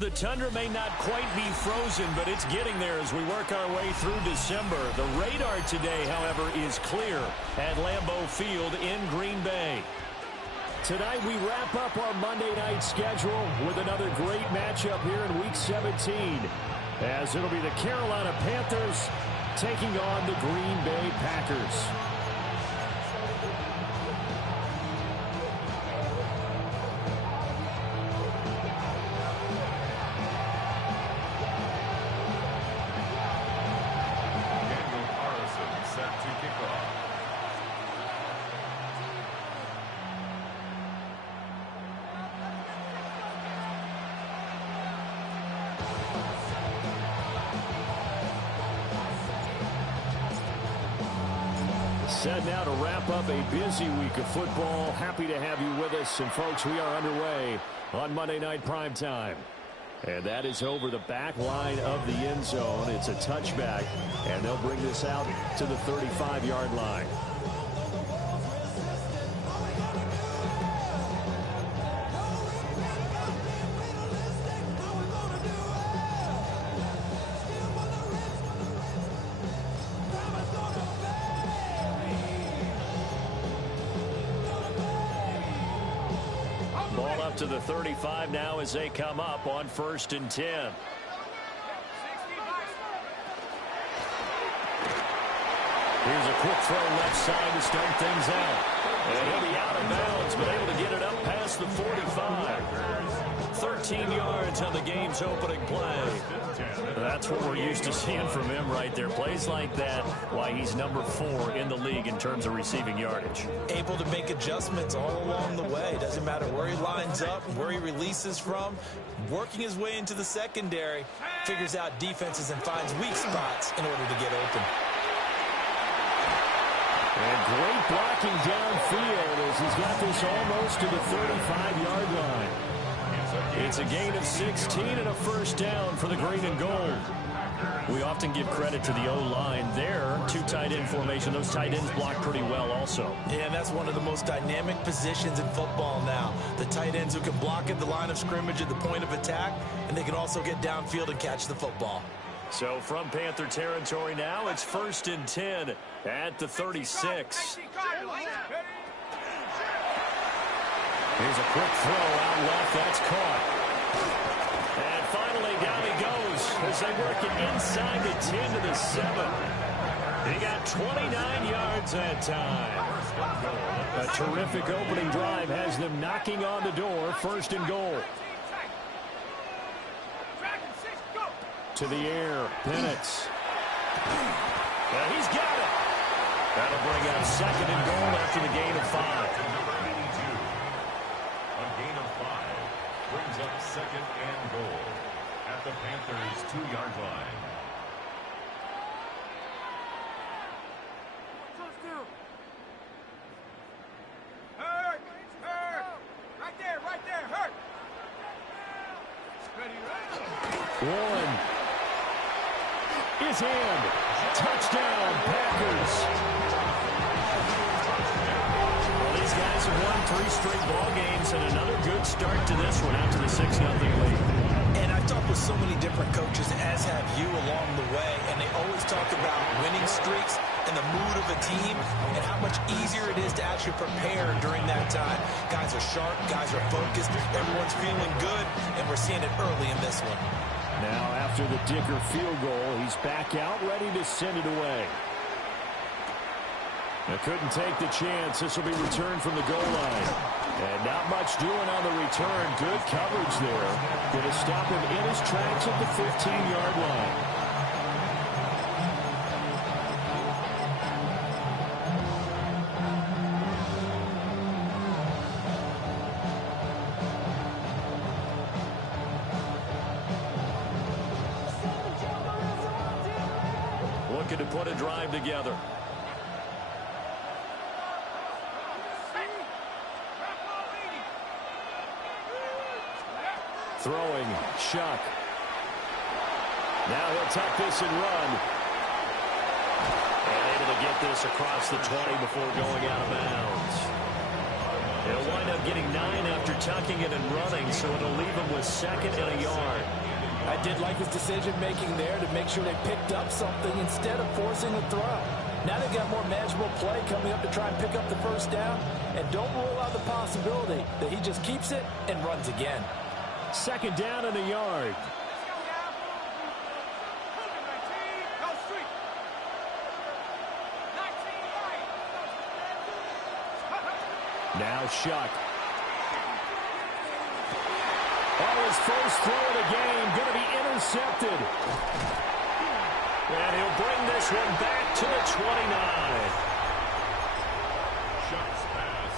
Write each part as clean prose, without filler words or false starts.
The tundra may not quite be frozen, but it's getting there as we work our way through December. The radar today, however, is clear at Lambeau Field in Green Bay. Tonight we wrap up our Monday night schedule with another great matchup here in Week 17, as it'll be the Carolina Panthers taking on the Green Bay Packers. Set now to wrap up a busy week of football. Happy to have you with us. And, folks, we are underway on Monday Night Primetime. And that is over the back line of the end zone. It's a touchback, and they'll bring this out to the 35-yard line. To the 35 now as they come up on 1st and 10. Here's a quick throw left side to start things out. And he'll be out of bounds, but able to get it up past the 45. 13 yards on the game's opening play. That's what we're used to seeing from him right there. Plays like that, why he's number 4 in the league in terms of receiving yardage. Able to make adjustments all along the way. Doesn't matter where he lines up, where he releases from. Working his way into the secondary. Figures out defenses and finds weak spots in order to get open. And great blocking downfield as he's got this almost to the 35-yard line. It's a gain of 16 and a first down for the green and gold. We often give credit to the O-line there. 2 tight end formation. Those tight ends block pretty well also. Yeah, and that's one of the most dynamic positions in football now. The tight ends who can block at the line of scrimmage at the point of attack, and they can also get downfield and catch the football. So from Panther territory now, it's 1st and 10 at the 36. Here's a quick throw out left. That's caught. And finally, down he goes as they work it inside the 10 to the 7. He got 29 yards that time. A terrific opening drive has them knocking on the door. 1st and goal. To the air, Penix. And he's got it. That'll bring out 2nd and goal after the gain of 5. Brings up 2nd and goal at the Panthers' 2-yard line. Hurt! Right there, hurt! Warren is in. Touchdown, Packers. These guys have won 3 straight ball games and another good start to this one out to the 6-0 lead. And I've talked with so many different coaches, as have you along the way, and they always talk about winning streaks and the mood of a team and how much easier it is to actually prepare during that time. Guys are sharp, guys are focused, everyone's feeling good, and we're seeing it early in this one. Now after the Dicker field goal, he's back out ready to send it away. They couldn't take the chance. This will be returned from the goal line. And not much doing on the return. Good coverage there. Going to stop him in his tracks at the 15-yard line. Looking to put a drive together. Throwing, Shough. Now he'll tuck this and run. And able to get this across the 20 before going out of bounds. He'll wind up getting 9 after tucking it and running, so it'll leave him to a 2nd and a yard. I did like his decision-making there to make sure they picked up something instead of forcing a throw. Now they've got more manageable play coming up to try and pick up the first down. And don't rule out the possibility that he just keeps it and runs again. 2nd down and a yard. Now Shuck. Oh, his first throw of the game going to be intercepted. And he'll bring this one back to the 29. Shuck's pass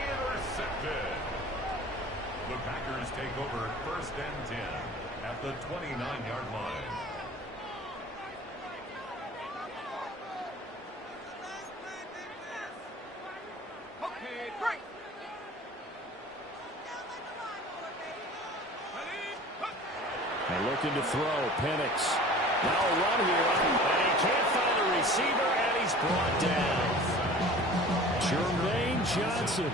intercepted. The Packers take over 1st and 10 at the 29-yard line. And looking to throw, Penix. Now a run here, and he can't find a receiver, and he's brought down. Jermaine Johnson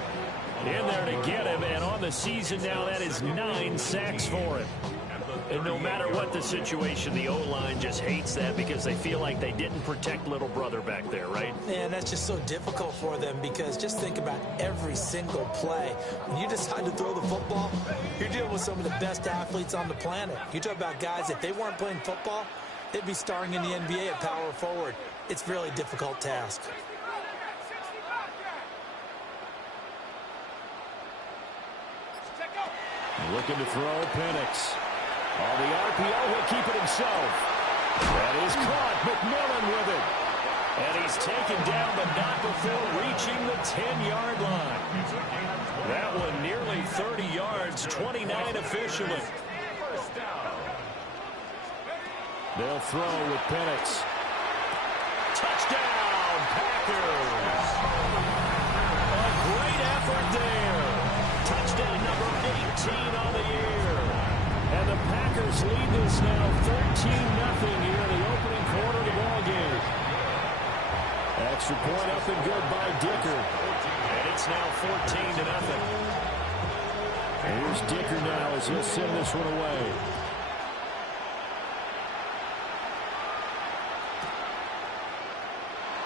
in there to get him, and on the season now, that is 9 sacks for him. And no matter what the situation, the O-line just hates that because they feel like they didn't protect little brother back there, right? And that's just so difficult for them because just think about every single play. When you decide to throw the football, you're dealing with some of the best athletes on the planet. You talk about guys, if they weren't playing football, they'd be starring in the NBA at power forward. It's a really difficult task. Looking to throw, Penix. On the RPO, he'll keep it himself. That is caught. McMillan with it. And he's taken down, but not before reaching the 10-yard line. That one nearly 30 yards, 29 officially. They'll throw with Penix. Touchdown, Packers. A great effort there. Touchdown number 18 on the year. And the Packers lead this now 13-0 here in the opening quarter of the ball game. Extra point up and good by Dicker. And it's now 14-0. Here's Dicker now as he'll send this one away.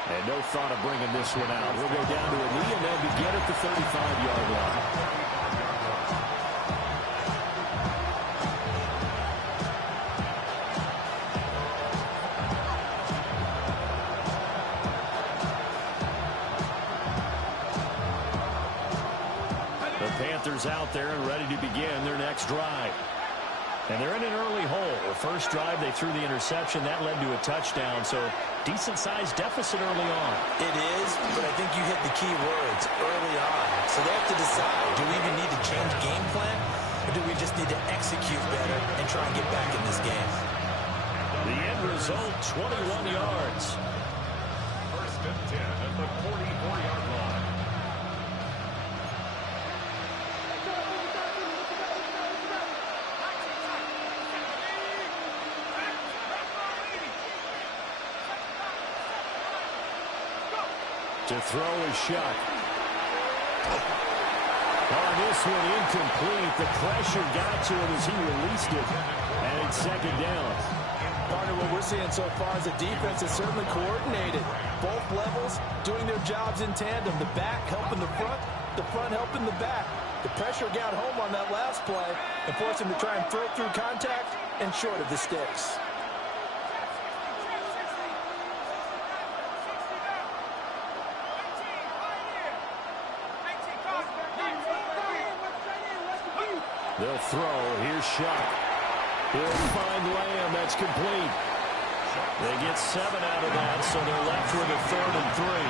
And no thought of bringing this one out. We'll go down to a knee and they'll begin at the 35-yard line. Panthers out there and ready to begin their next drive. And they're in an early hole. The first drive, they threw the interception. That led to a touchdown, so decent-sized deficit early on. It is, but I think you hit the key words, early on. So they have to decide, do we even need to change game plan, or do we just need to execute better and try and get back in this game? The end result, 21 yards. 1st and 10 at the 44-yard line. To throw is Shuck. On this one, incomplete. The pressure got to him as he released it. And it's 2nd down. Partner, what we're seeing so far is the defense is certainly coordinated. Both levels doing their jobs in tandem. The back helping the front helping the back. The pressure got home on that last play and forced him to try and throw through contact and short of the sticks. They'll throw. Here's Shuck. He'll find Lamb. That's complete. They get 7 out of that, so they're left with a 3rd and 3.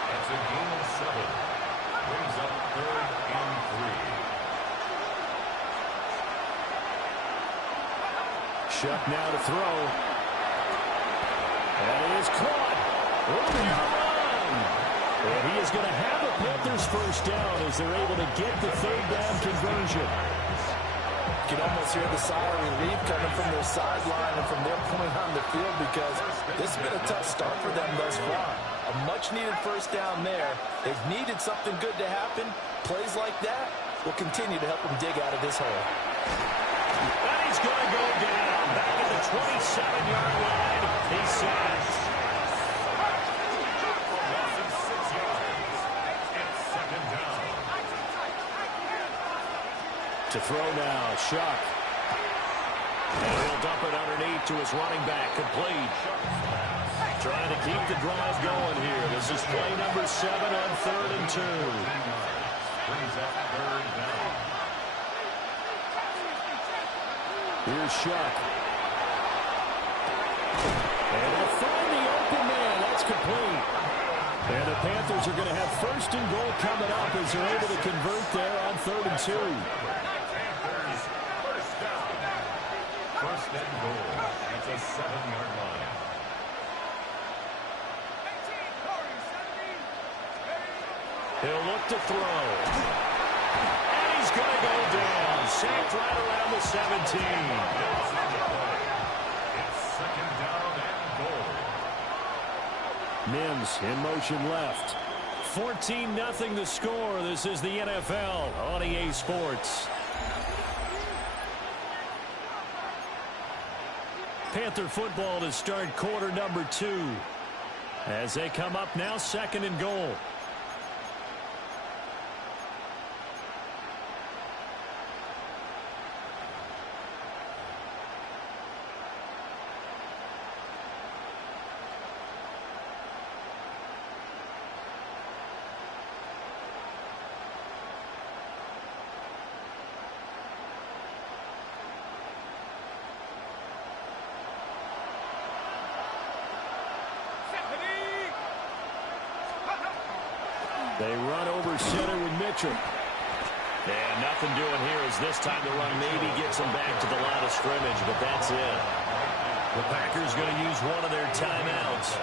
That's a gain of 7. Brings up 3rd and 3. Shuck now to throw. That is caught. Early run. And he is going to have the Panthers first down as they're able to get the 3rd down conversion. You can almost hear the sigh of relief coming from their sideline and from their point on the field because this has been a tough start for them thus far. A much-needed first down there. They've needed something good to happen. Plays like that will continue to help him dig out of this hole. And he's going to go down. Back at the 27-yard line. He's sacked. To throw now, Shuck. And he'll dump it underneath to his running back, complete. Trying to keep the drive going here. This is play number 7 on 3rd and 2. Brings up 3rd down. Here's Shuck. And he'll find the open man. That's complete. And the Panthers are going to have 1st and goal coming up as they're able to convert there on 3rd and 2. Panthers, 1st down. 1st and goal. That's a 7-yard line. He'll look to throw. And he's going to go down. Sacked right around the 17. It's 2nd down and goal. Mims in motion left. 14-0 the score. This is the NFL on EA Sports. Panther football to start quarter number 2. As they come up now, 2nd and goal. They run over center with Mitchell. And nothing doing here as this time the run maybe gets them back to the line of scrimmage, but that's it. The Packers going to use one of their timeouts.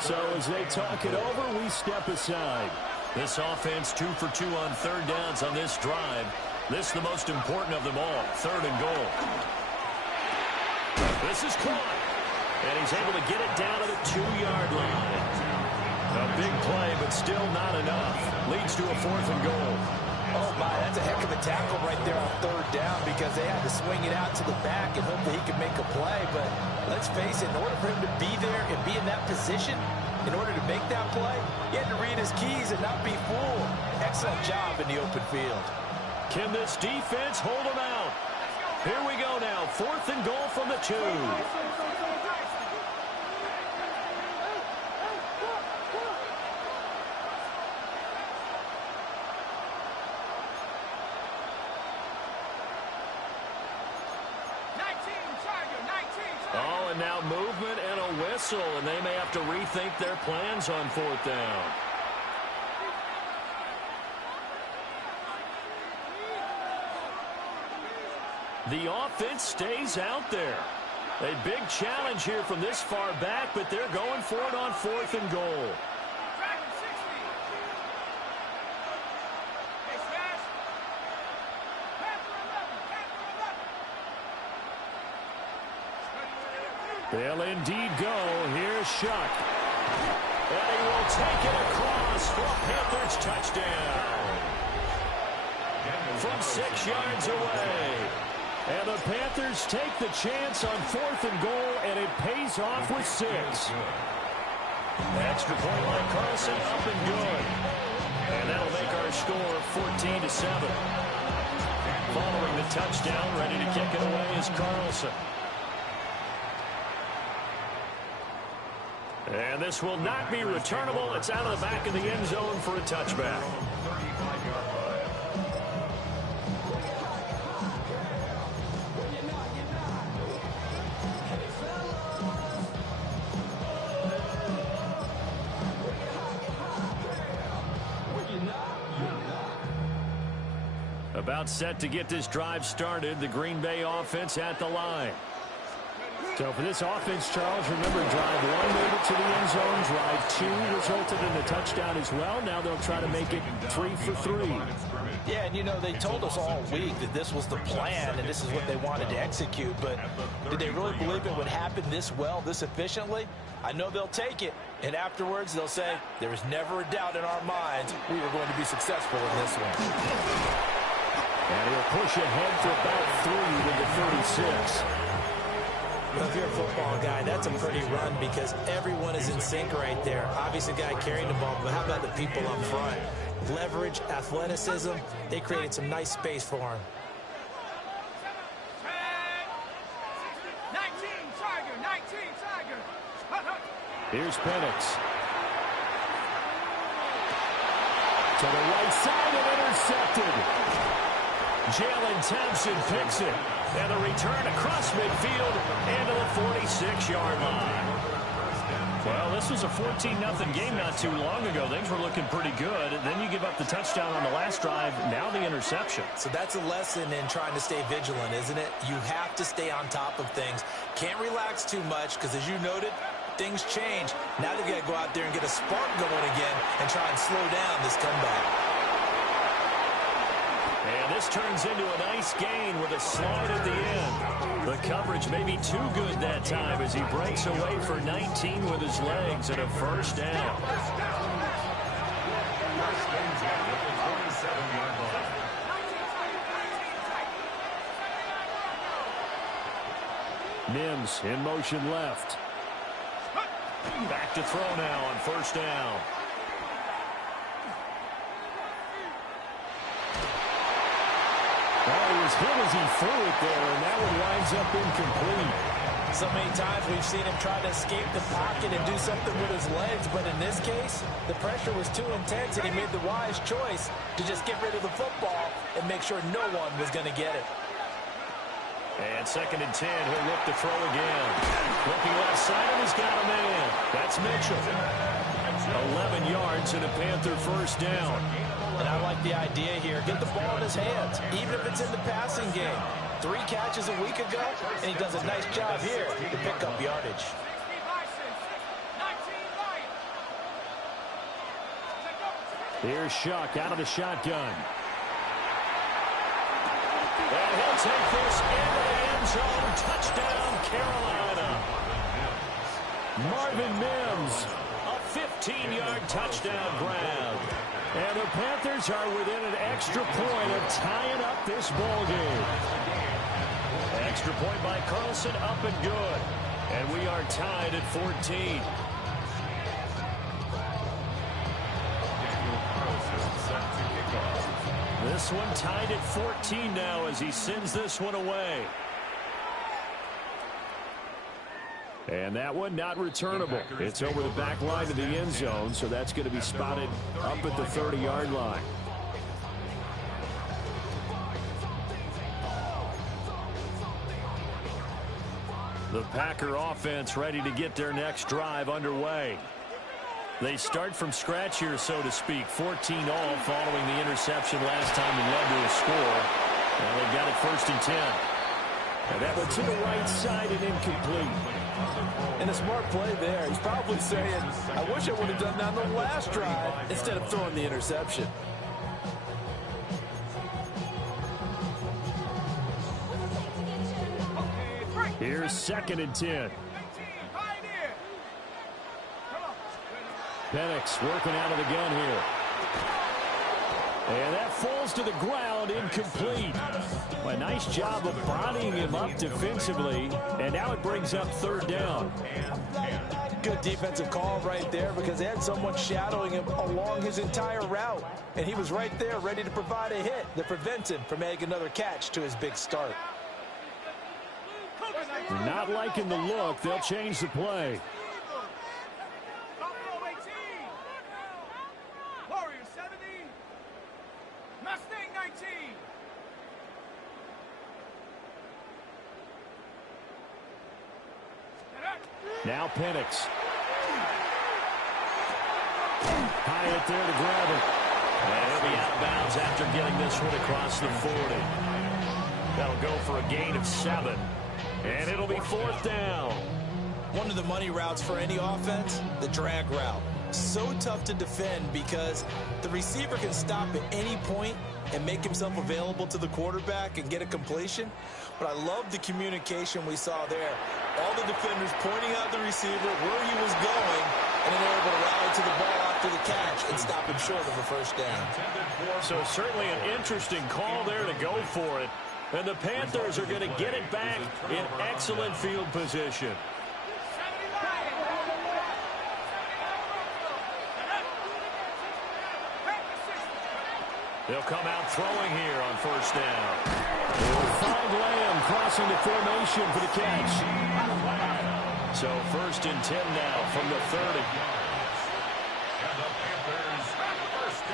So as they talk it over, we step aside. This offense 2 for 2 on 3rd downs on this drive. This is the most important of them all, 3rd and goal. This is caught. And he's able to get it down to the 2-yard line. A big play, but still not enough. Leads to a 4th and goal. Oh, my, that's a heck of a tackle right there on 3rd down because they had to swing it out to the back and hope that he could make a play. But let's face it, in order for him to be there and be in that position, in order to make that play, he had to read his keys and not be fooled. Excellent job in the open field. Can this defense hold him out? Here we go now. 4th and goal from the 2. 19, Tiger, 19. Oh, and now movement and a whistle, and they may have to rethink their plans on 4th down. The offense stays out there. A big challenge here from this far back, but they're going for it on 4th and goal. Dragon 60. Hey, Smash. Panther 11, Panther 11. They'll indeed go. Here's Shuck. And he will take it across for a Panthers touchdown. From 6 yards away. And the Panthers take the chance on 4th and goal, and it pays off with 6. Extra point by Carlson, up and good. And that'll make our score 14-7. Following the touchdown, ready to kick it away is Carlson. And this will not be returnable. It's out of the back of the end zone for a touchback. About set to get this drive started. The Green Bay offense at the line. So for this offense, Charles, remember drive 1 made it to the end zone. Drive 2 resulted in a touchdown as well. Now they'll try to make it 3 for 3. Yeah, and you know, they told us all week that this was the plan and this is what they wanted to execute, but did they really believe it would happen this well, this efficiently? I know they'll take it, and afterwards they'll say, there was never a doubt in our minds we were going to be successful in this one. And he'll push ahead for about 3 with the 36. Well, if you're a football guy, that's a pretty run because everyone is in sync right there. Obviously, the guy carrying the ball, but how about the people up front? Leverage, athleticism, they created some nice space for him. 19, Tiger, 19, Tiger. Here's Penix. To the right side and intercepted. Jalen Thompson picks it. And the return across midfield and to the 46-yard line. Well, this was a 14-0 game not too long ago. Things were looking pretty good. Then you give up the touchdown on the last drive. Now the interception. So that's a lesson in trying to stay vigilant, isn't it? You have to stay on top of things. Can't relax too much because, as you noted, things change. Now they've got to go out there and get a spark going again and try and slow down this comeback. And this turns into a nice gain with a slide at the end. The coverage may be too good that time as he breaks away for 19 with his legs and a first down. Mims in motion left. Back to throw now on first down. Well, he was hit as he threw it there, and that one winds up incomplete. So many times we've seen him try to escape the pocket and do something with his legs, but in this case, the pressure was too intense, and he made the wise choice to just get rid of the football and make sure no one was going to get it. And 2nd and 10, he'll look to throw again. Looking left side, and he's got a man. That's Mitchell. 11 yards and a Panther first down. And I like the idea here. Get the ball in his hands, even if it's in the passing game. 3 catches a week ago, and he does a nice job here to pick up yardage. Here's Shuck out of the shotgun. And he'll take this into the end zone. Touchdown, Carolina. Marvin Mims, a 15-yard touchdown grab. And the Panthers are within an extra point of tying up this ball game. Extra point by Carlson, up and good. And we are tied at 14. This one tied at 14 now as he sends this one away. And that one not returnable. It's over the back line of the end zone, so that's going to be spotted up at the 30-yard line. The Packer offense ready to get their next drive underway. They start from scratch here, so to speak. 14-all following the interception last time and led to a score. And they've got it 1st and 10. And that one to the right side and incomplete. And a smart play there. He's probably saying, I wish I would have done that on the last drive instead of throwing the interception. Here's 2nd and 10. Penix working out of the gun here. And that falls to the ground, incomplete. A nice job of bodying him up defensively. And now it brings up 3rd down. Good defensive call right there because they had someone shadowing him along his entire route. And he was right there ready to provide a hit that prevents him from making another catch to his big start. Not liking the look. They'll change the play. Mustang 19. Now Penix. Hyatt there to grab it. And he'll be out of bounds after getting this one across the 40. That'll go for a gain of 7. And it'll be 4th down. One of the money routes for any offense, the drag route. so tough to defend because the receiver can stop at any point and make himself available to the quarterback and get a completion. But I love the communication we saw there. All the defenders pointing out the receiver where he was going, and then they're able to rally to the ball after the catch and stop him short of a first down. So certainly an interesting call there to go for it. And the Panthers are going to get it back in excellent field position. They'll come out throwing here on first down. They'll find Lamb crossing the formation for the catch. So 1st and 10 now from the 30.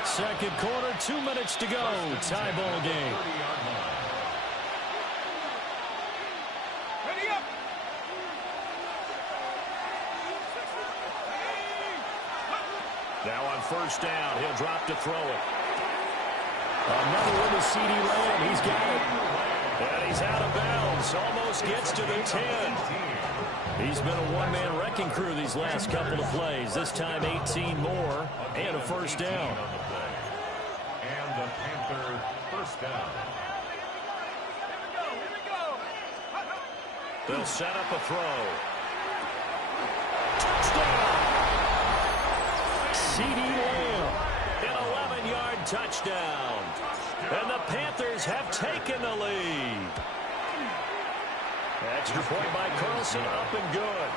Second quarter, 2 minutes to go. Tie ball game. Ready up. Now on first down, he'll drop to throw it. Another one to CeeDee Lamb. He's got it. And he's out of bounds. Almost gets to the 10. He's been a one-man wrecking crew these last couple of plays. This time 18 more and a first down. And the Panther first down. Here we go. They'll set up a throw. Touchdown! CeeDee Lamb. An 11-yard touchdown. And the Panthers have taken the lead. Extra point by Carlson, up and good.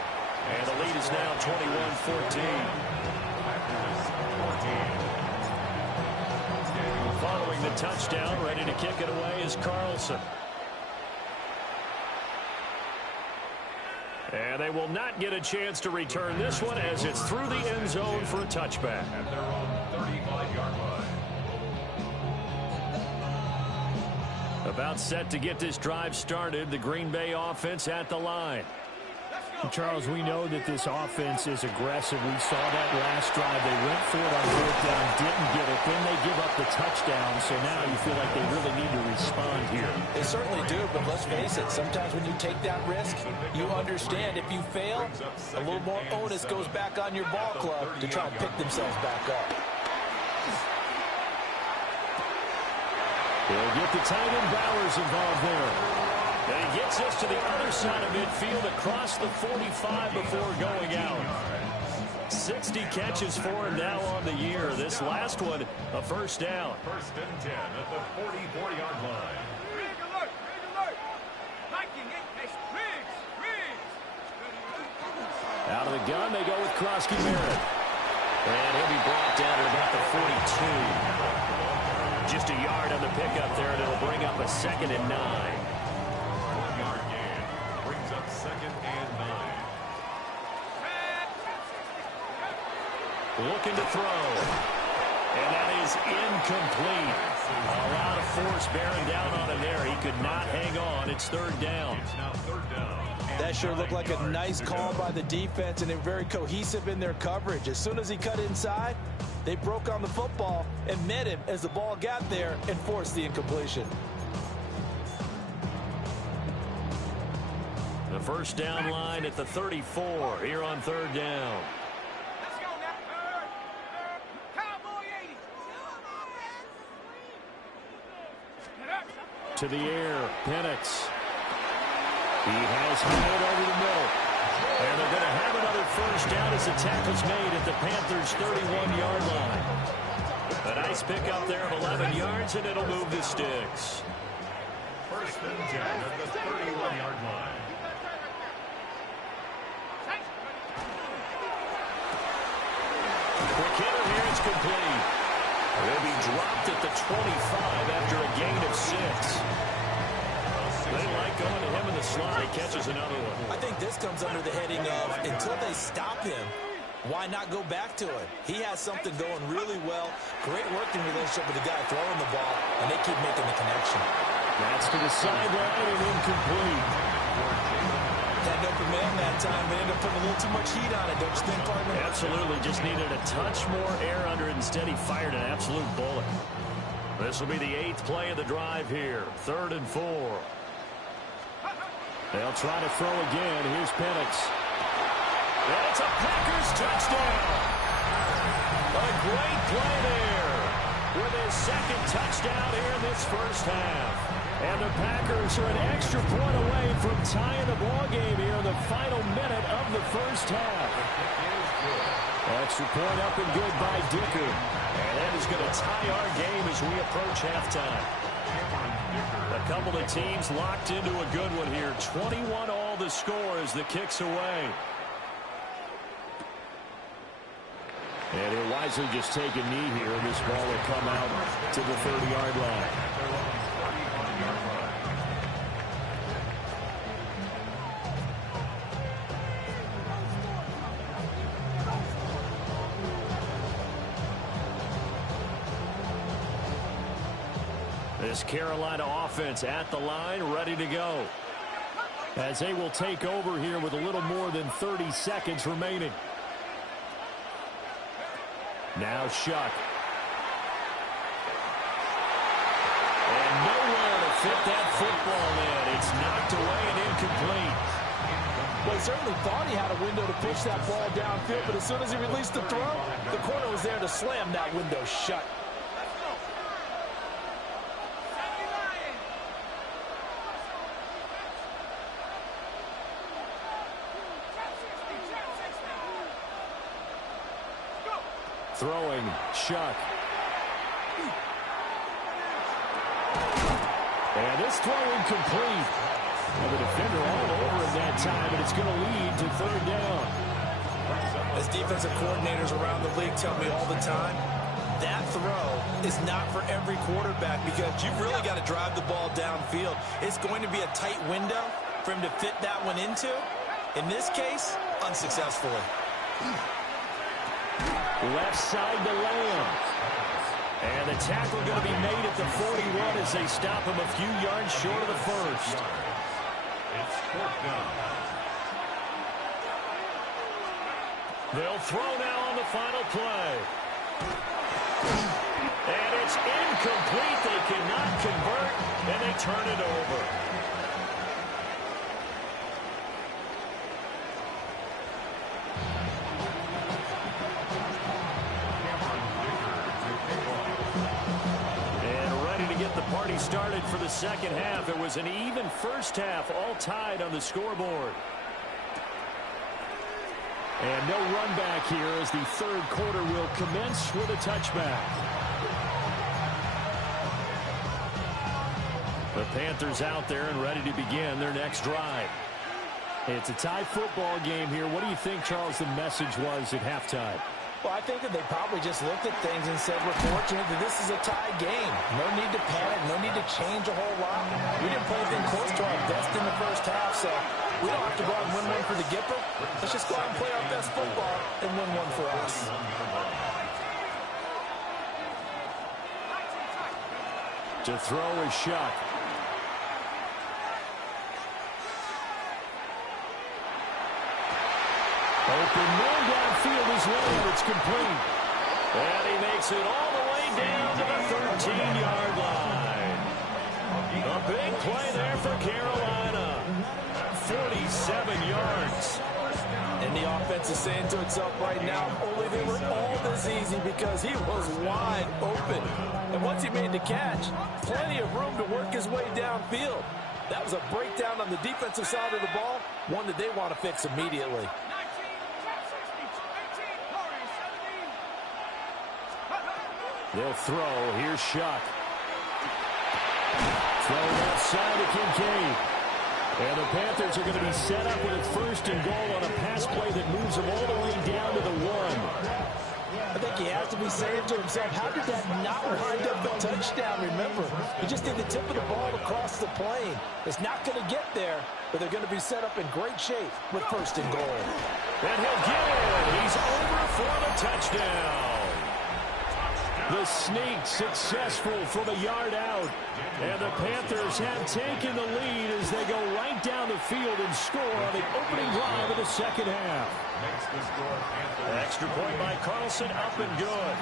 And the lead is now 21-14. Following the touchdown, ready to kick it away is Carlson. And they will not get a chance to return this one as it's through the end zone for a touchback. At their own 35-yard line. About set to get this drive started, the Green Bay offense at the line. Charles, we know that this offense is aggressive. We saw that last drive. They went for it on 4th down, didn't get it. Then they give up the touchdown, so now you feel like they really need to respond here. They certainly do, but let's face it, sometimes when you take that risk, you understand if you fail, a little more onus goes back on your ball club to try and pick themselves back up. They'll get the tight end Bowers involved there. And he gets us to the other side of midfield across the 45 before going out. 60 catches for him now on the year. This last one, a first down. 1st and 10 at the 44-yard line. Rig alert. Rig alert. Viking 8. Riggs. Out of the gun, they go with Krosky Merritt. And he'll be brought down at about the 42. Just a yard on the pickup there, and it'll bring up a 2nd and 9. 1-yard gain brings up 2nd and 9. Looking to throw. And that is incomplete. A lot of force bearing down on him there. He could not hang on. It's 3rd down. It's now 3rd down. That sure looked like a nice call by the defense, and they're very cohesive in their coverage. As soon as he cut inside, they broke on the football and met him as the ball got there and forced the incompletion. The first down line at the 34 here on 3rd down. Let's go now. Cowboy 80. To the air, Penix. He has it over the middle. And they're going to have another first down as the tackle's made at the Panthers' 31-yard line. A nice pickup there of 11 yards, and it'll move the sticks. 1st and 10 at the 31-yard line. Quick hitter here, it's complete. They'll be dropped at the 25 after a gain of 6. They like going to him in the slot. He catches another one. I think this comes under the heading of until they stop him, why not go back to it? He has something going really well. Great working relationship with the guy throwing the ball, and they keep making the connection. That's to the sideline and incomplete. Had an open man that time, but ended up putting a little too much heat on it, don't you think, partner? Absolutely. Just needed a touch more air under it. Instead, he fired an absolute bullet. This will be the 8th play of the drive here. 3rd and 4. They'll try to throw again. Here's Penix. And it's a Packers touchdown. A great play there with his second touchdown here in this first half. And the Packers are an extra point away from tying the ball game here in the final minute of the first half. Extra point up and good by Dicker. And that is going to tie our game as we approach halftime. A couple of teams locked into a good one here. 21 all the score as the kick's away. And he'll wisely just take a knee here, and this ball will come out to the 30-yard line. This Carolina offense at the line, ready to go. As they will take over here with a little more than 30 seconds remaining. Now Shuck. And nowhere to fit that football in. It's knocked away and incomplete. Well, he certainly thought he had a window to push that ball downfield, but as soon as he released the throw, the corner was there to slam that window shut. Throwing, Shuck. And this throw incomplete. And the defender all over him that time, and it's going to lead to third down. As defensive coordinators around the league tell me all the time, that throw is not for every quarterback because you've really got to drive the ball downfield. It's going to be a tight window for him to fit that one into. In this case, unsuccessfully. Left side to Lamb. And the tackle going to be made at the 41 as they stop him a few yards short of the first. It's fourth down. They'll throw now on the final play. And it's incomplete. They cannot convert, and they turn it over. Party started for the second half. It was an even first half, all tied on the scoreboard. And no run back here as the third quarter will commence with a touchback. The Panthers out there and ready to begin their next drive. It's a tie football game here. What do you think, Charles, the message was at halftime? Well, I think that they probably just looked at things and said, we're fortunate that this is a tie game. No need to panic, no need to change a whole lot. We didn't play anything close to our best in the first half, so we don't have to go out and win one for the Gipper. Let's just go out and play our best football and win one for us. To throw is Shuck. Open man downfield is Lamb. It's complete. And he makes it all the way down to the 13-yard line. A big play there for Carolina. 47 yards. And the offense is saying to itself right now, only they were all this easy because he was wide open. And once he made the catch, plenty of room to work his way downfield. That was a breakdown on the defensive side of the ball, one that they want to fix immediately. They'll throw. Here's Shuck. Throw left side to Kincaid. And the Panthers are going to be set up with a first and goal on a pass play that moves them all the way down to the 1. I think he has to be saying to himself, how did that not wind up a touchdown? Remember, you just need the tip of the ball across the plane. It's not going to get there, but they're going to be set up in great shape with first and goal. And he'll get it. He's over for the touchdown. The sneak successful from a yard out. And the Panthers have taken the lead as they go right down the field and score on the opening drive of the second half. Extra point by Carlson, up and good.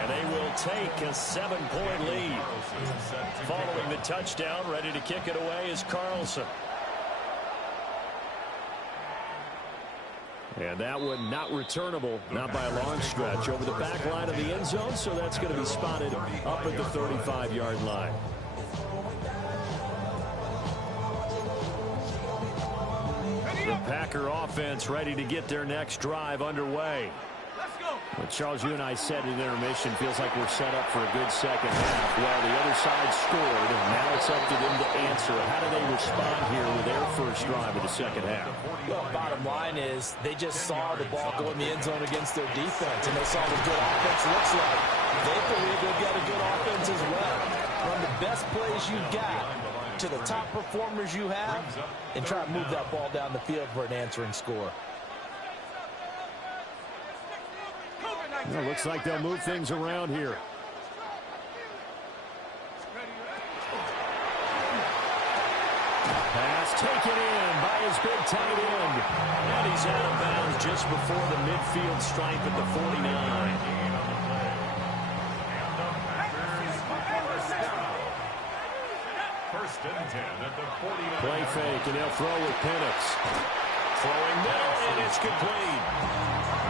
And they will take a 7-point lead. Following the touchdown, ready to kick it away is Carlson. And that one not returnable, not by a long stretch, over the back line of the end zone, so that's going to be spotted up at the 35-yard line. The Packer offense ready to get their next drive underway. Well, Charles, you and I said in intermission, feels like we're set up for a good second half. Well, the other side scored, and now it's up to them to answer. How do they respond here with their first drive of the second half? Well, bottom line is they just saw the ball go in the end zone against their defense, and they saw what good offense looks like. They believe they've got a good offense as well. Run the best plays you've got to the top performers you have, and try to move that ball down the field for an answering score. Well, looks like they'll move things around here. Pass taken in by his big tight end. And he's out of bounds just before the midfield stripe at the 49. First and 10 at the 49. Play fake, and they'll throw with Penix. Throwing middle, and it's complete.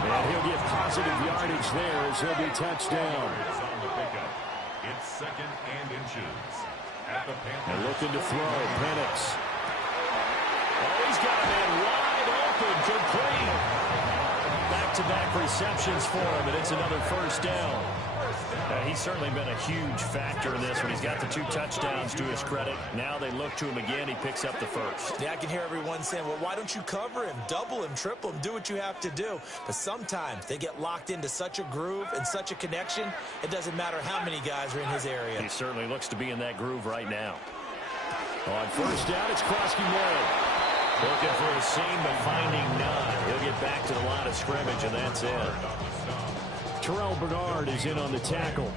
And he'll get positive yardage there as he'll be touched down. It's second and inches. At the Panthers. And looking to throw, Penix. Oh, he's got a man wide open, complete. Back-to-back receptions for him, and it's another first down. He's certainly been a huge factor in this when he's got the 2 touchdowns to his credit. Now they look to him again. He picks up the first. Yeah, I can hear everyone saying, well, why don't you cover him, double him, triple him, do what you have to do. But sometimes they get locked into such a groove and such a connection, it doesn't matter how many guys are in his area. He certainly looks to be in that groove right now. On first down, it's Krosky-Morley. Looking for a seam, but finding none. He'll get back to the line of scrimmage, and that's it. Terrell Bernard is in on the tackle.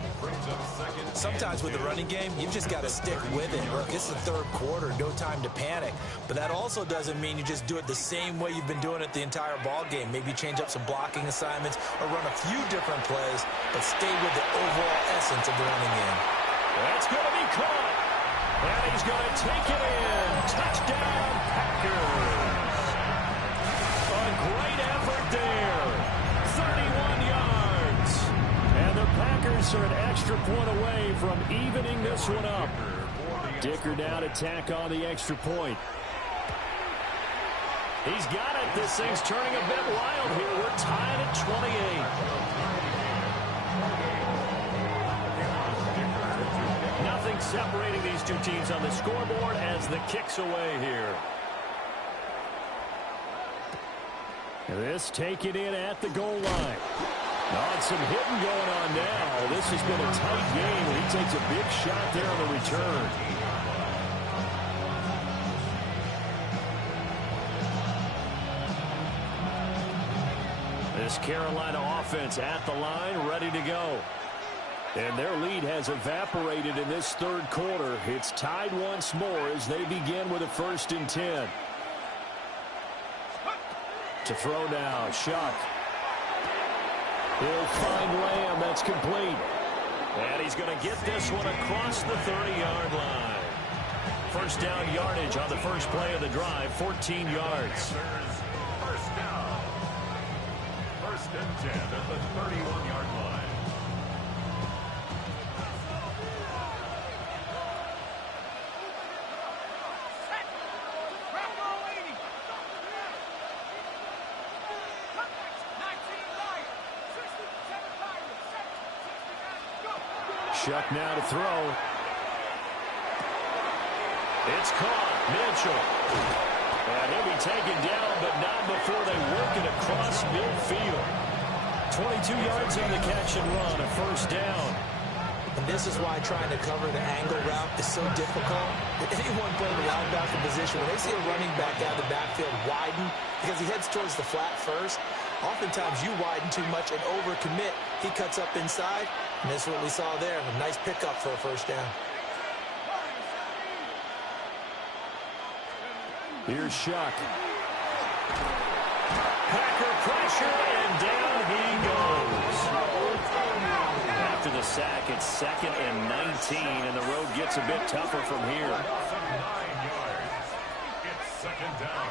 Sometimes with the running game, you've just got to stick with it. Look, it's the third quarter, no time to panic. But that also doesn't mean you just do it the same way you've been doing it the entire ball game. Maybe change up some blocking assignments or run a few different plays, but stay with the overall essence of the running game. That's going to be caught. And he's going to take it in. Touchdown, Packers. A great effort there. 31 yards. And the Packers are an extra point away from evening this one up. Dicker now to tack on the extra point. He's got it. This thing's turning a bit wild here. We're tied at 28. Nothing separating these two teams on the scoreboard as the kick's away here. This taken in at the goal line. Oh, some hitting going on now. This has been a tight game, and he takes a big shot there on the return. This Carolina offense at the line, ready to go. And their lead has evaporated in this third quarter. It's tied once more as they begin with a 1st and 10. To throw now, Shuck. He'll find Lamb. That's complete. And he's going to get this one across the 30-yard line. First down yardage on the first play of the drive, 14 yards. First down. 1st and 10 at the 31-yard line. Shuck now to throw. It's caught. Mitchell. And he'll be taken down, but not before they work it across midfield. 22 yards on the catch and run, a first down. And this is why trying to cover the angle route is so difficult. Anyone playing the linebacker position, when they see a running back out of the backfield widen, because he heads towards the flat first, oftentimes you widen too much and overcommit. He cuts up inside, and this is what we saw there. A nice pickup for a first down. Here's Shuck. Packer pressure, and down he goes. After the sack, it's 2nd and 19, and the road gets a bit tougher from here. 9 yards. It's 2nd down.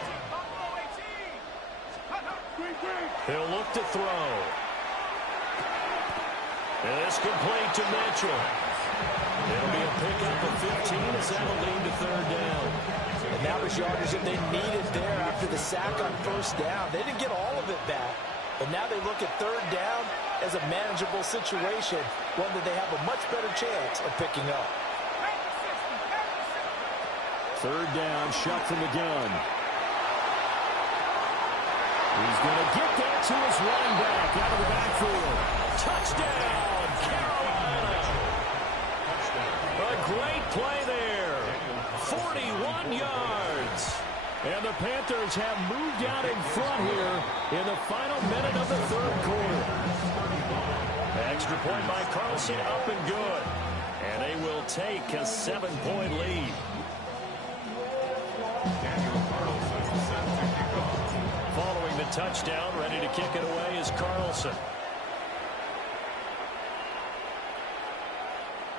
to throw. And it's complete to Mitchell. It'll be a pickup of 15 as that'll lead to third down. And that was yardage that they needed there after the sack on first down. They didn't get all of it back, but now they look at third down as a manageable situation, one that they have a much better chance of picking up. Third down, shot from the gun. He's going to get that to his running back out of the backfield. Touchdown, Carolina. A great play there. 41 yards. And the Panthers have moved out in front here in the final minute of the third quarter. Extra point by Carlson, up and good. And they will take a 7-point lead. Following the touchdown, ready to kick it away is Carlson.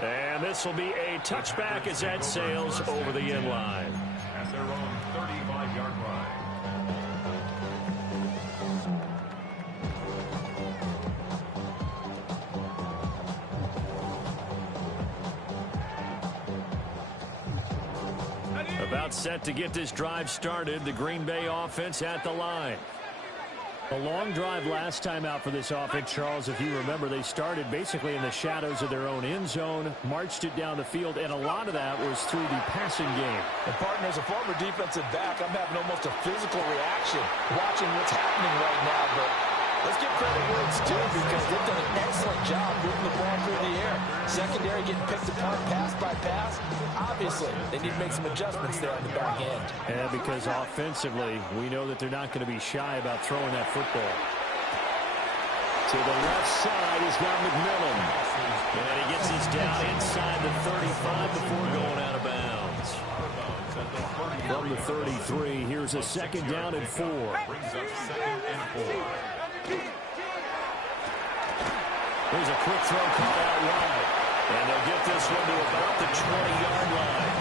And this will be a touchback as that sails over the end line. At their own 35-yard line. About set to get this drive started, the Green Bay offense at the line. A long drive last time out for this offense, Charles. If you remember, they started basically in the shadows of their own end zone, marched it down the field, and a lot of that was through the passing game. And partner, as a former defensive back, I'm having almost a physical reaction watching what's happening right now. But let's give credit where it's due because they've done an excellent job moving the ball through the air. Secondary getting picked apart pass by pass. Obviously, they need to make some adjustments there on the back end. And because offensively, we know that they're not going to be shy about throwing that football. To the left side, he's got McMillan. And he gets this down inside the 35 before going out of bounds. From the 33, here's a second down and 4. There's a quick throw caught out wide. And they'll get this one to about the 20-yard line.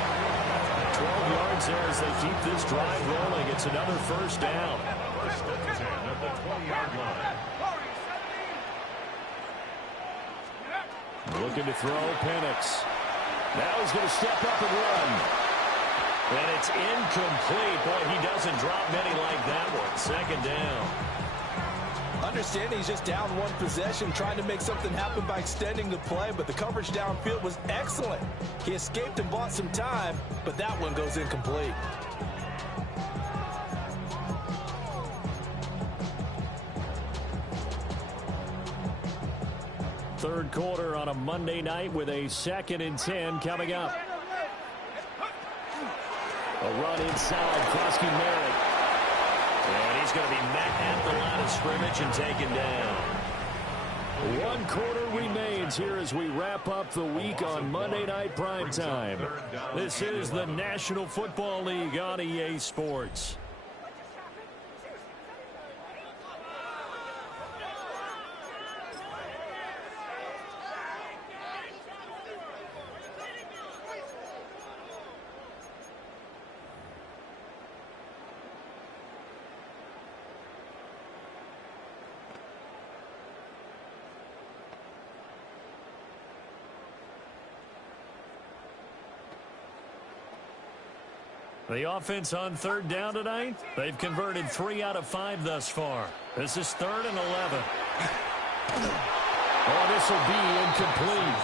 12 yards there as they keep this drive rolling. It's another first down. First and 10 at the 20-yard line. Looking to throw, Penix. Now he's going to step up and run. And it's incomplete. Boy, he doesn't drop many like that one. Second down. Understanding he's just down one possession, trying to make something happen by extending the play, but the coverage downfield was excellent. He escaped and bought some time, but that one goes incomplete. Third quarter on a Monday night with a 2nd and 10 coming up. A run inside, Krosky Merritt. And he's going to be met at the line of scrimmage and taken down. 1 quarter remains here as we wrap up the week on Monday Night Primetime. This is the National Football League on EA Sports. The offense on third down tonight, they've converted 3 out of 5 thus far. This is 3rd and 11. Oh, this will be incomplete.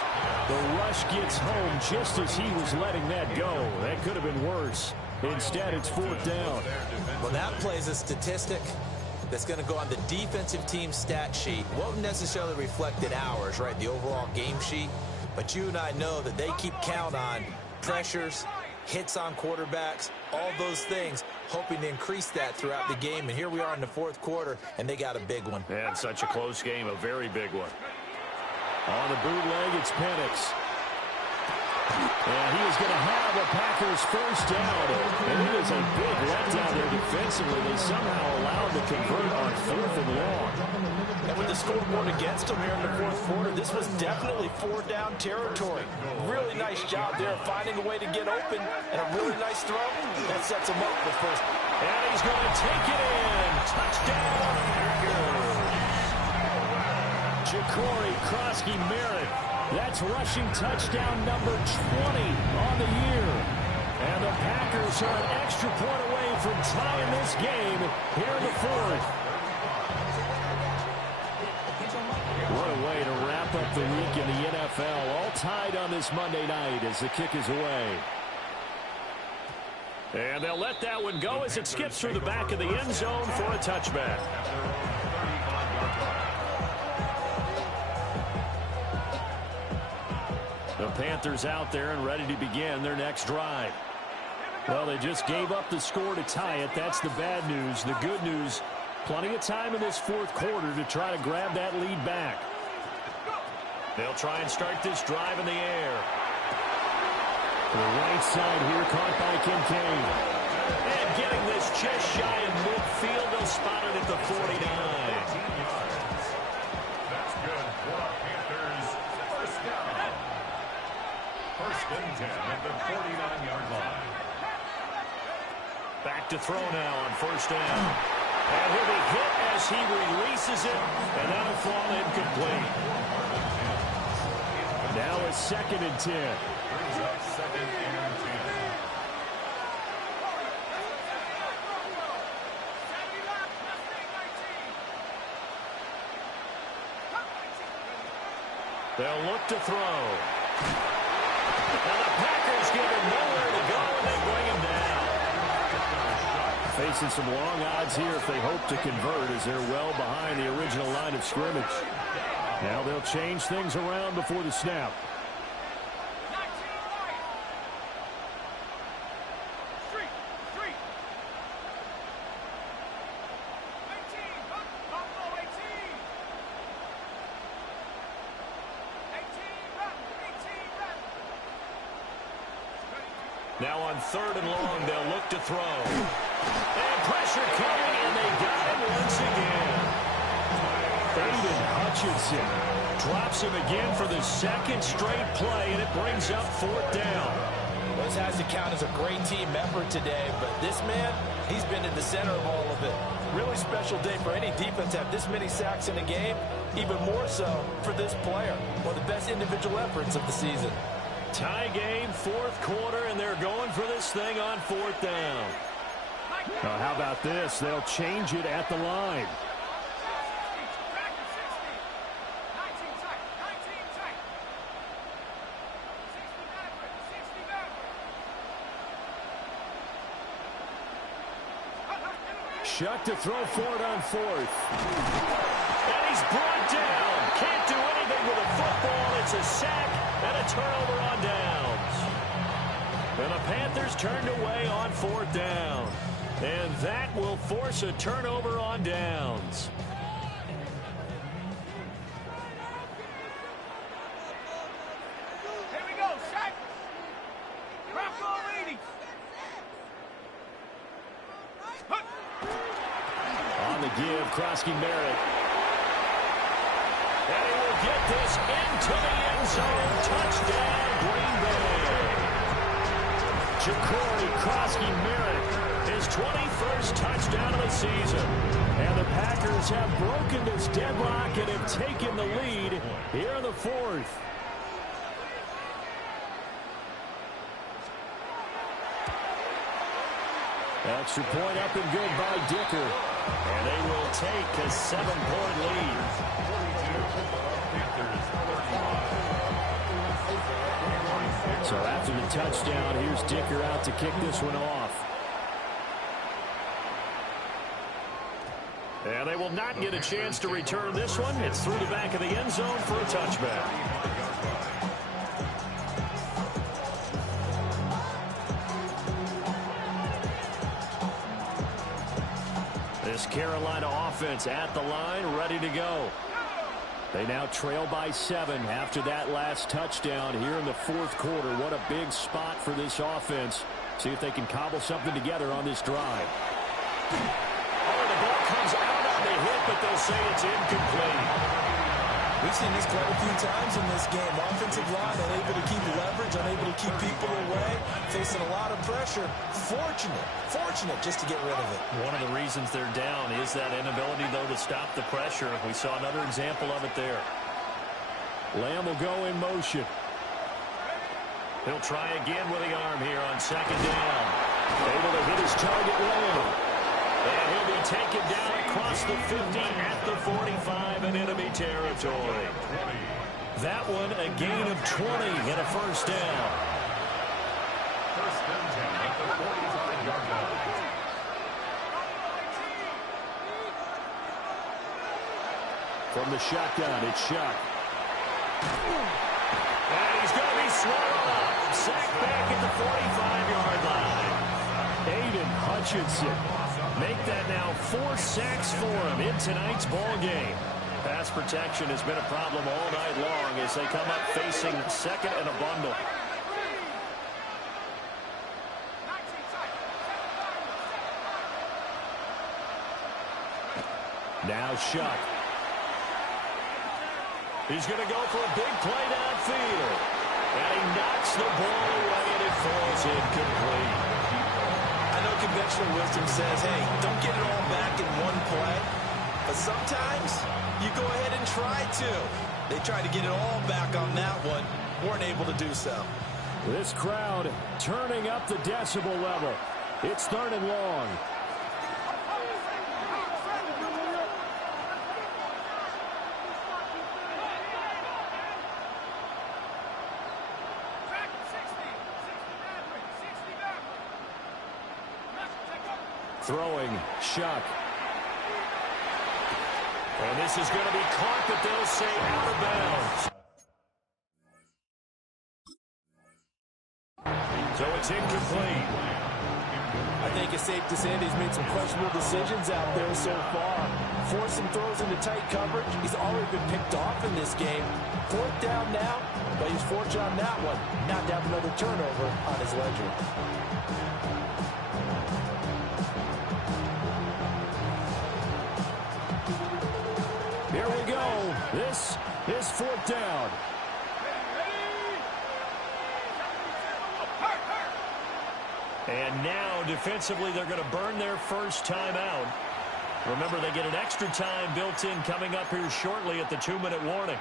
The rush gets home just as he was letting that go. That could have been worse. Instead, it's 4th down. Well, that plays a statistic that's going to go on the defensive team stat sheet. Won't necessarily reflect in ours, right, the overall game sheet. But you and I know that they keep count on pressures, hits on quarterbacks, all those things, hoping to increase that throughout the game. And here we are in the 4th quarter, and they got a big one. And such a close game, a very big one. On the bootleg, it's Penix. And he is going to have the Packers first down. And it is a big letdown there defensively. They somehow allowed to convert on 4th and long. And with the scoreboard against them here in the 4th quarter, this was definitely 4-down territory. Really nice job there, finding a way to get open, and a really nice throw. That sets him up for first. And he's going to take it in. Touchdown, Packers. Ja'Cory Krosky-Merritt. That's rushing touchdown number 20 on the year. And the Packers are an extra point away from tying this game here in the fourth. What a way to wrap up the week in the NFL. All tied on this Monday night as the kick is away. And they'll let that one go as it skips through the back of the end zone for a touchback. The Panthers out there and ready to begin their next drive. Well, they just gave up the score to tie it. That's the bad news. The good news, plenty of time in this fourth quarter to try to grab that lead back. They'll try and start this drive in the air. To the right side here, caught by Kincaid. And getting this just shy of midfield, they'll spot it at the 49. That's good for Panthers. First down. First and 10 at the 49-yard line. Back to throw now on first down. And he'll be hit as he releases it, and that'll fall incomplete. Now it's 2nd and 10. Brings up 2nd and 10. They'll look to throw. And the Packers give him nowhere to go, and they bring him down. Facing some long odds here if they hope to convert as they're well behind the original line of scrimmage. Now they'll change things around before the snap. Now on 3rd and long, they'll look to throw. And pressure coming, and they got him once again. Aiden Hutchinson drops him again for the 2nd straight play, and it brings up 4th down. This has to count as a great team effort today, but this man, he's been in the center of all of it. Really special day for any defense to have this many sacks in a game, even more so for this player. One of the best individual efforts of the season. Tie game, 4th quarter, and they're going for this thing on 4th down. Now, how about this? They'll change it at the line. Shuck to throw for it on 4th. And he's brought down. Can't do anything with a football. It's a sack and a turnover on downs. And the Panthers turned away on 4th down. And that will force a turnover on downs. Here we go, sack. Bronco ladies. On the give, Krosky-Merritt. And he will get this into the end zone. Touchdown, Green Bay. Ja'Cory Krosky-Merritt, his 21st touchdown of the season. And the Packers have broken this deadlock and have taken the lead here in the 4th. Extra point up and good by Dicker. And they will take a 7-point lead. So after the touchdown, here's Dicker out to kick this one off. And they will not get a chance to return this one. It's through the back of the end zone for a touchback. This Carolina offense at the line, ready to go. They now trail by 7 after that last touchdown here in the 4th quarter. What a big spot for this offense. See if they can cobble something together on this drive. Oh, the ball comes out on the hit, but they'll say it's incomplete. We've seen this quite a few times in this game. Offensive line unable to keep leverage, unable to keep people away, facing a lot of pressure. Fortunate just to get rid of it. One of the reasons they're down is that inability, though, to stop the pressure. We saw another example of it there. Lamb will go in motion. He'll try again with the arm here on second down. Able to hit his target Lamb. And he'll be taken down across the 50 at the 45 in enemy territory. That one a gain of 20 and a first down. First and 10 at the 45-yard line. From the shotgun, it's Shock. And he's going to be swallowed up. Sacked back at the 45-yard line. Aiden Hutchinson. Make that now 4 sacks for him in tonight's ball game. Pass protection has been a problem all night long as they come up facing second and a bundle. Now Shock. He's going to go for a big play downfield. And he knocks the ball away and it falls incomplete. I know conventional wisdom says, hey, don't get it all back in one play. But sometimes you go ahead and try to. They tried to get it all back on that one. Weren't able to do so. This crowd turning up the decibel level. It's third and long. Throwing, Shock. And this is going to be caught, but they'll say out of bounds. So it's incomplete. I think it's safe to say that he's made some questionable decisions out there so far. Forcing throws into tight coverage. He's already been picked off in this game. Fourth down now, but he's fortunate on that one. Not to have another turnover on his ledger. Here we go. This is fourth down. And now, defensively, they're going to burn their first time out. Remember, they get an extra time built in coming up here shortly at the 2-minute warning.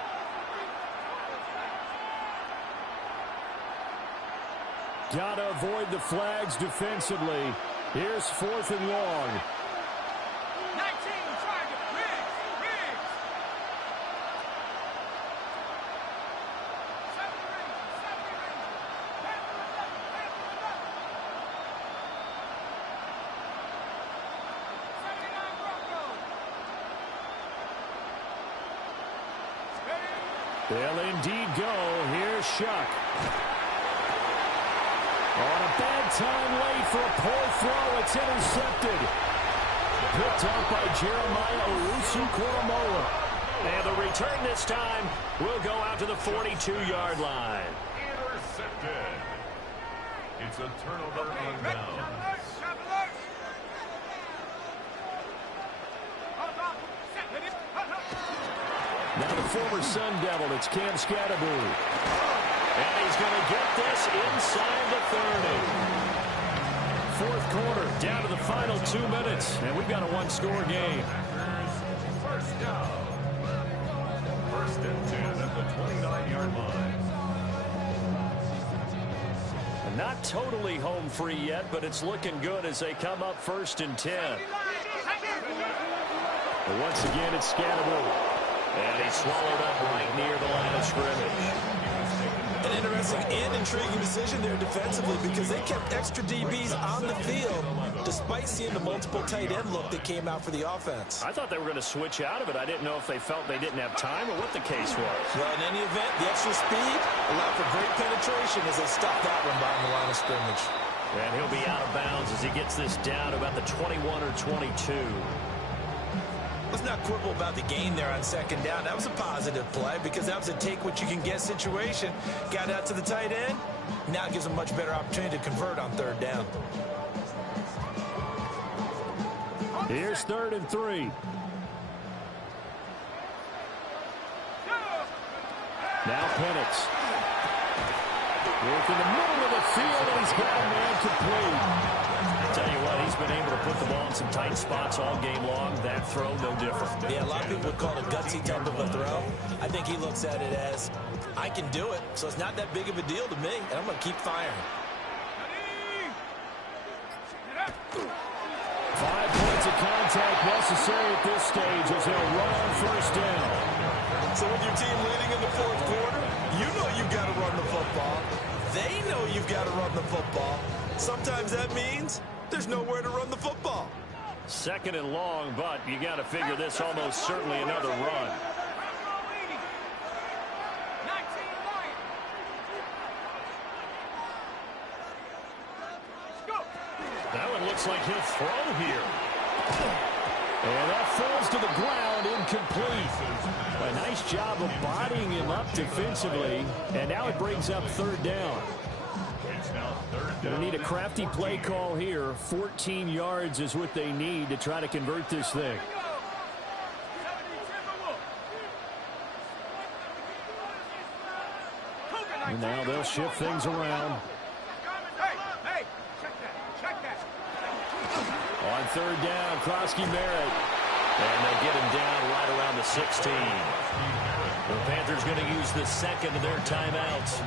Gotta avoid the flags defensively. Here's fourth and long. 19, target, Riggs. 79 Broncos. They'll indeed go. Here's Shock. On a bad time late for a poor throw. It's intercepted. Picked up by Jeremiah Owusu-Koramoah. And the return this time will go out to the 42-yard line. Intercepted. It's a turnover on downs. Now the former Sun Devil, it's Cam Scatterbury. And he's going to get this inside the 30. Fourth quarter, down to the final 2 minutes, and we've got a one-score game. First down. First and 10 at the 29-yard line. Not totally home free yet, but it's looking good as they come up first and 10. But once again, it's Scatterbury. And he's swallowed up right near the line of scrimmage. An interesting and intriguing decision there defensively because they kept extra DBs on the field despite seeing the multiple tight end look that came out for the offense. I thought they were going to switch out of it. I didn't know if they felt they didn't have time or what the case was. Well, in any event, the extra speed allowed for great penetration as they stopped that one behind the line of scrimmage. And he'll be out of bounds as he gets this down to about the 21 or 22. Let's not quibble about the gain there on second down. That was a positive play because that was a take-what-you-can-get situation. Got out to the tight end. Now it gives them a much better opportunity to convert on third down. Here's third and 3. Now Penix. Work in the middle of the field, and he's got a man complete. I tell you what, he's been able to put the ball in some tight spots all game long. That throw, no different. Yeah, a lot of people would call it a gutsy type of a throw. I think he looks at it as, I can do it, so it's not that big of a deal to me, and I'm going to keep firing. 5 points of contact necessary at this stage as they'll run on first down. So with your team leading in the fourth quarter, you know you've got to run the football. They know you've got to run the football. Sometimes that means there's nowhere to run the football. Second and long, but you got to figure this almost certainly another run. That one looks like he'll throw here. And that falls to the ground, incomplete. A nice job of bodying him up defensively. And now it brings up third down. Going to need a crafty play call here. 14 yards is what they need to try to convert this thing. And now they'll shift things around. On third down, Krosky Merritt. And they get him down right around the 16. The Panthers going to use the second of their timeouts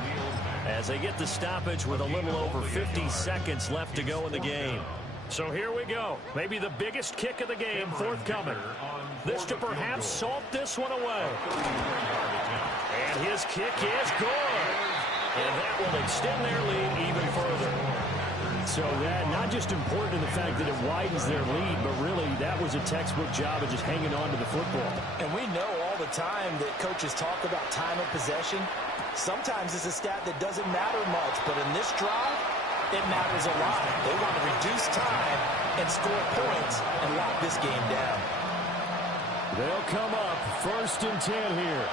as they get the stoppage with a little over 50 seconds left to go in the game. So here we go. Maybe the biggest kick of the game forthcoming. This to perhaps salt this one away. And his kick is good. And that will extend their lead even further. So that not just important in the fact that it widens their lead, but really that was a textbook job of just hanging on to the football. And we know all the time that coaches talk about time of possession. Sometimes it's a stat that doesn't matter much, but in this drive, it matters a lot. They want to reduce time and score points and lock this game down. They'll come up first and 10 here.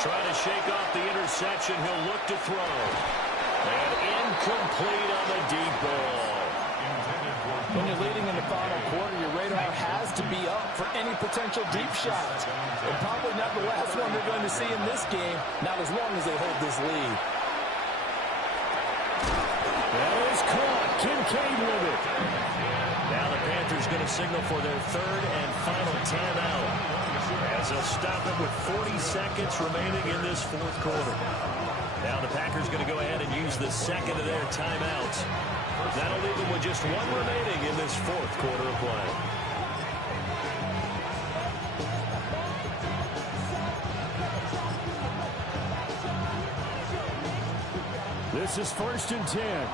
Trying to shake off the interception. He'll look to throw. And incomplete on the deep ball. When you're leading in the final quarter, your radar has to be up for any potential deep shots. And probably not the last one they're going to see in this game, not as long as they hold this lead. That is caught. Kincaid with it. Now the Panthers going to signal for their third and final timeout, as they'll stop it with 40 seconds remaining in this fourth quarter. Now the Packers going to go ahead and use the second of their timeouts. That'll leave them with just one remaining in this fourth quarter of play. This is first and 10.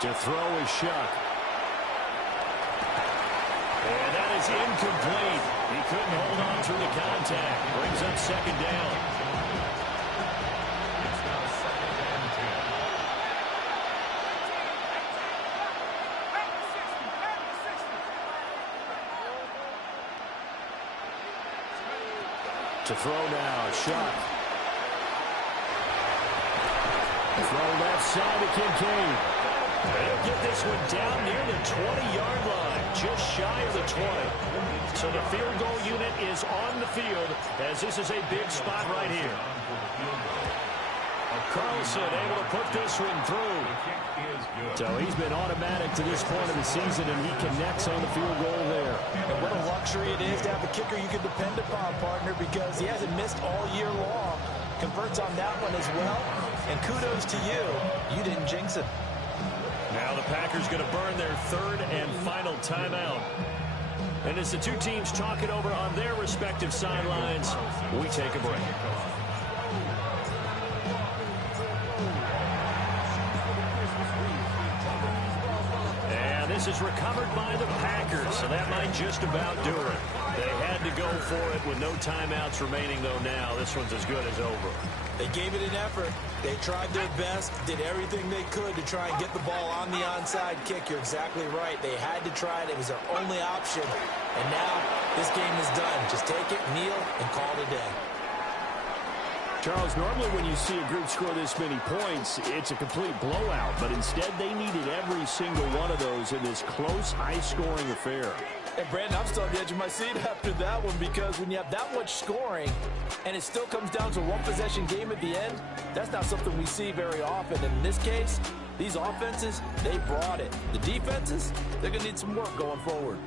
To throw is Shuck. And that is incomplete. He couldn't hold on through the contact. Brings up second down. It's now second and 10. To throw now, Shuck. Throw left side to Kincaid. They'll get this one down near the 20-yard line, just shy of the 20. So the field goal unit is on the field, as this is a big spot right here. Carlson able to put this one through. So he's been automatic to this point of the season, and he connects on the field goal there. And what a luxury it is to have a kicker you can depend upon, partner, because he hasn't missed all year long. Converts on that one as well. And kudos to you. You didn't jinx it. Now the Packers going to burn their third and final timeout. And as the two teams talk it over on their respective sidelines, we take a break. And this is recovered by the Packers, so that might just about do it. They had to go for it with no timeouts remaining, though now this one's as good as over. They gave it an effort. They tried their best, did everything they could to try and get the ball on the onside kick. You're exactly right. They had to try it. It was their only option. And now this game is done. Just take it, kneel, and call it a day. Charles, normally when you see a group score this many points, it's a complete blowout. But instead, they needed every single one of those in this close, high-scoring affair. And, Brandon, I'm still on the edge of my seat after that one, because when you have that much scoring and it still comes down to a one-possession game at the end, that's not something we see very often. And in this case, these offenses, they brought it. The defenses, they're going to need some work going forward.